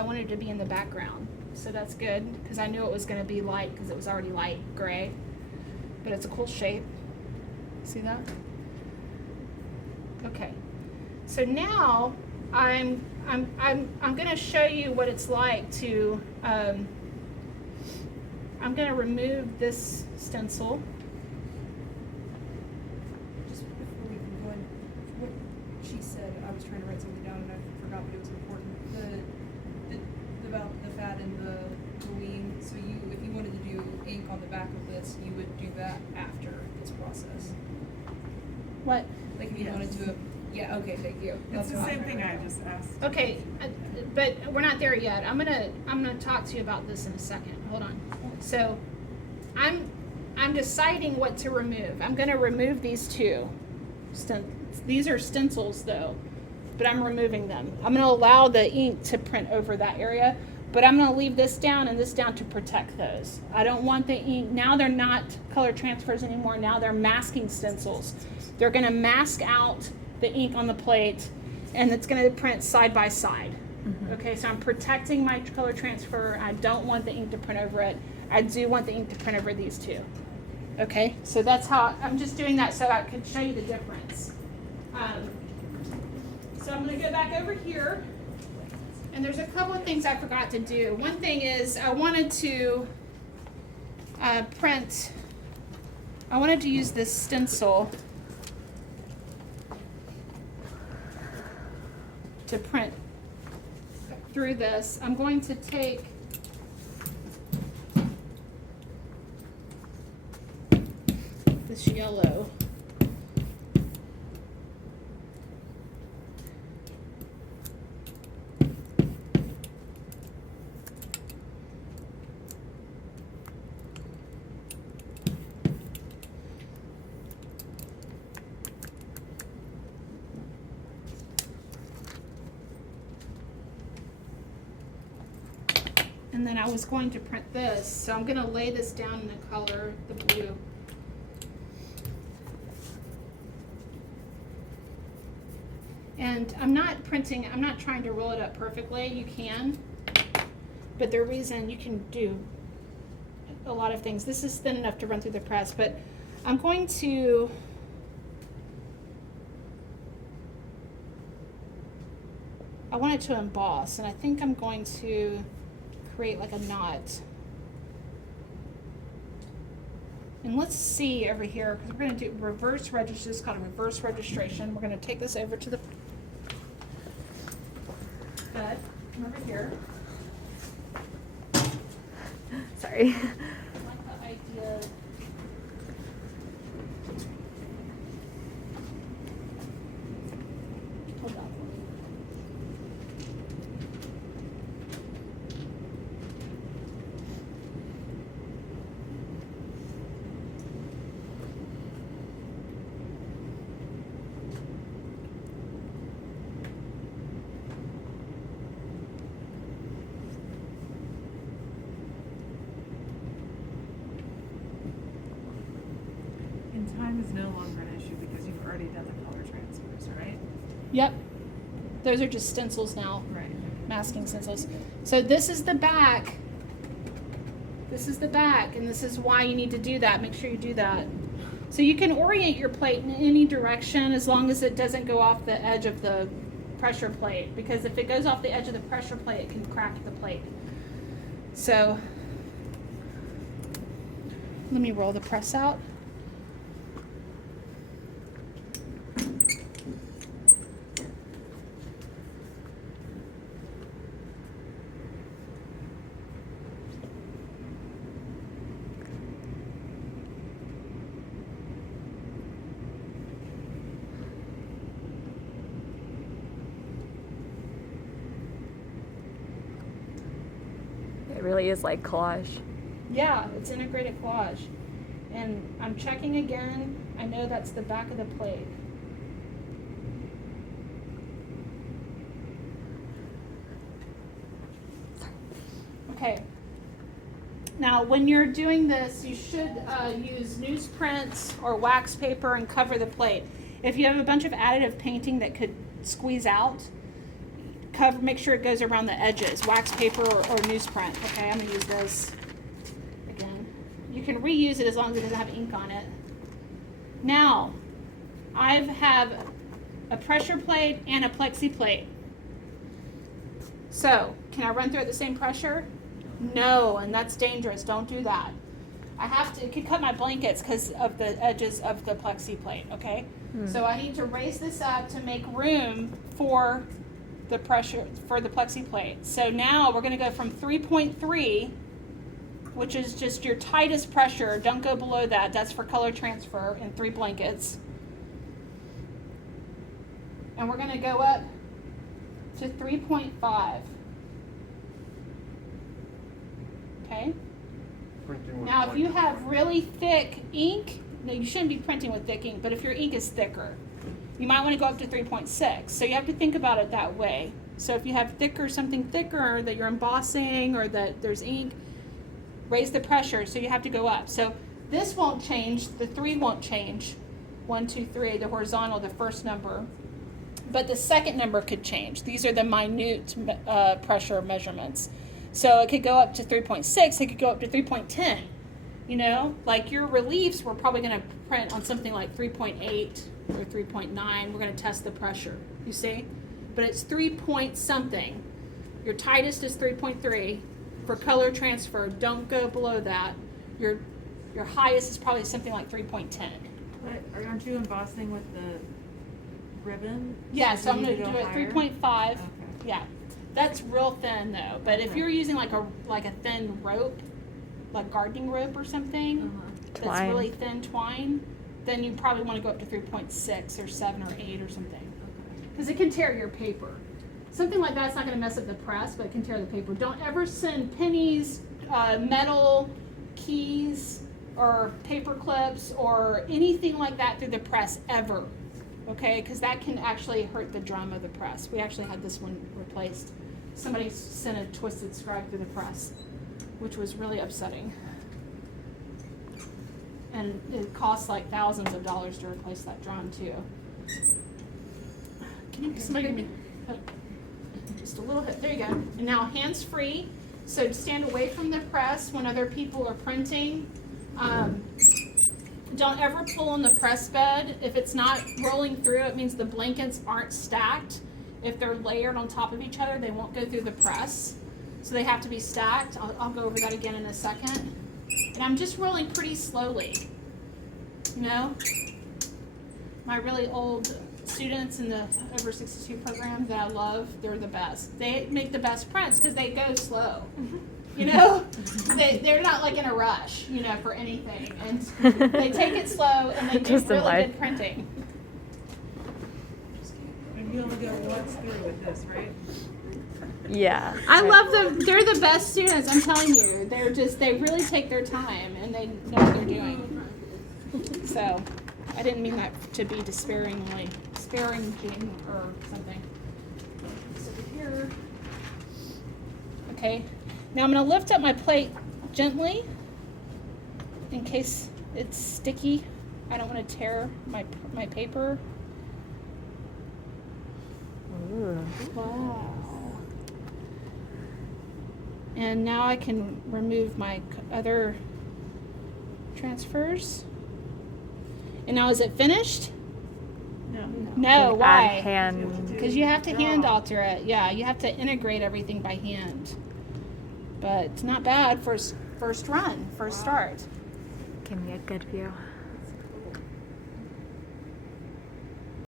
I wanted it to be in the background. So that's good because I knew it was going to be light because it was already light gray. But it's a cool shape. See that? Okay. So now I'm going to show you what it's like to I'm going to remove this stencil. Just before we can go in, what she said, I was trying to write something down and I forgot, but it was important. About the fat and the wing. So if you wanted to do ink on the back of this, you would do that after this process. What? Like if you wanted to, yeah. Okay, thank you. It's the same thing I just asked. Okay, but we're not there yet. I'm gonna talk to you about this in a second. Hold on. So, I'm deciding what to remove. I'm gonna remove these two. These are stencils though, but I'm removing them. I'm gonna allow the ink to print over that area, but I'm gonna leave this down and this down to protect those. I don't want the ink. Now they're not color transfers anymore. Now they're masking stencils. They're gonna mask out the ink on the plate, and it's going to print side by side. Mm-hmm. Okay, so I'm protecting my color transfer. I don't want the ink to print over it. I do want the ink to print over these two. Okay, so that's how I'm just doing that so I can show you the difference. So I'm going to go back over here, and there's a couple of things I forgot to do. One thing is I wanted to I wanted to use this stencil to print through this. I'm going to take this yellow and then I was going to print this, so I'm going to lay this down in the color, the blue. And I'm not trying to roll it up perfectly. You can, but the reason you can do a lot of things. This is thin enough to run through the press, but I'm going to I want it to emboss, and I think I'm going to create like a knot. And let's see over here, because we're going to do reverse registration. This is called a reverse registration. We're going to take this over to the bed. Come over here. Sorry. I like the idea. Hold on. And time is no longer an issue because you've already done the color transfers, right? Yep. Those are just stencils now. Right. Masking stencils. So this is the back. This is the back, and this is why you need to do that. Make sure you do that. So you can orient your plate in any direction as long as it doesn't go off the edge of the pressure plate, because if it goes off the edge of the pressure plate, it can crack the plate. So let me roll the press out. It really is like collage. Yeah, it's integrated collage. And I'm checking again. I know that's the back of the plate. Okay. Now, when you're doing this, you should use newsprint or wax paper and cover the plate. If you have a bunch of additive painting that could squeeze out, cover, make sure it goes around the edges, wax paper or newsprint. Okay, I'm gonna use this again. You can reuse it as long as it doesn't have ink on it. Now, I have a pressure plate and a plexi plate. So, can I run through at the same pressure? No, and that's dangerous. Don't do that. I have to, it could cut my blankets because of the edges of the plexi plate, okay? So I need to raise this up to make room for the pressure, for the plexi plate. So now we're gonna go from 3.3, which is just your tightest pressure. Don't go below that. That's for color transfer in 3 blankets. And we're gonna go up to 3.5. Okay? Printing with Now, if you blankets. have really thick ink, no, you shouldn't be printing with thick ink, but if your ink is thicker, you might want to go up to 3.6. So you have to think about it that way. So if you have something thicker that you're embossing or that there's ink, raise the pressure, so you have to go up. So this won't change, the 3 won't change. 1, 2, 3, the horizontal, the first number. But the second number could change. These are the minute pressure measurements. So it could go up to 3.6, it could go up to 3.10. You know, like your reliefs, we're probably going to print on something like 3.8 or 3.9. We're going to test the pressure, you see? But it's 3 point something. Your tightest is 3.3. For color transfer, don't go below that. Your highest is probably something like 3.10. But aren't you embossing with the ribbon? Yeah, so I'm you going need to do it higher? 3.5. Okay. Yeah, that's real thin though. But if Okay. you're using like a thin rope, like gardening rope or something, that's Twine. really thin twine, then you probably want to go up to 3.6 or 7 or 8 or something, because it can tear your paper. Something like that's not going to mess up the press, but it can tear the paper. Don't ever send pennies, metal, keys, or paper clips or anything like that through the press ever. Okay, because that can actually hurt the drum of the press. We actually had this one replaced. Somebody sent a twisted scribe through the press, which was really upsetting. And it costs like thousands of dollars to replace that drum too. Can you, somebody give me just a little hit? There you go. And now hands free. So stand away from the press when other people are printing. Don't ever pull on the press bed. If it's not rolling through, it means the blankets aren't stacked. If they're layered on top of each other, they won't go through the press. So they have to be stacked. I'll go over that again in a second. And I'm just rolling pretty slowly. You know? My really old students in the over 62 program that I love, they're the best. They make the best prints because they go slow. You know, they're not like in a rush, you know, for anything, and they take it slow and they do Just in really life. good printing. And you only go once through with this, right? Yeah. I love them. They're the best students. I'm telling you, they really take their time and they know what they're doing. So, I didn't mean that to be disparaging or something. So here, okay. Now I'm going to lift up my plate gently in case it's sticky. I don't want to tear my paper. Ooh. Wow. And now I can remove my other transfers. And now is it finished? No. No, Add why? hand. Because you have to hand alter it. Yeah, you have to integrate everything by hand. But it's not bad for first run, first start. Give me a good view.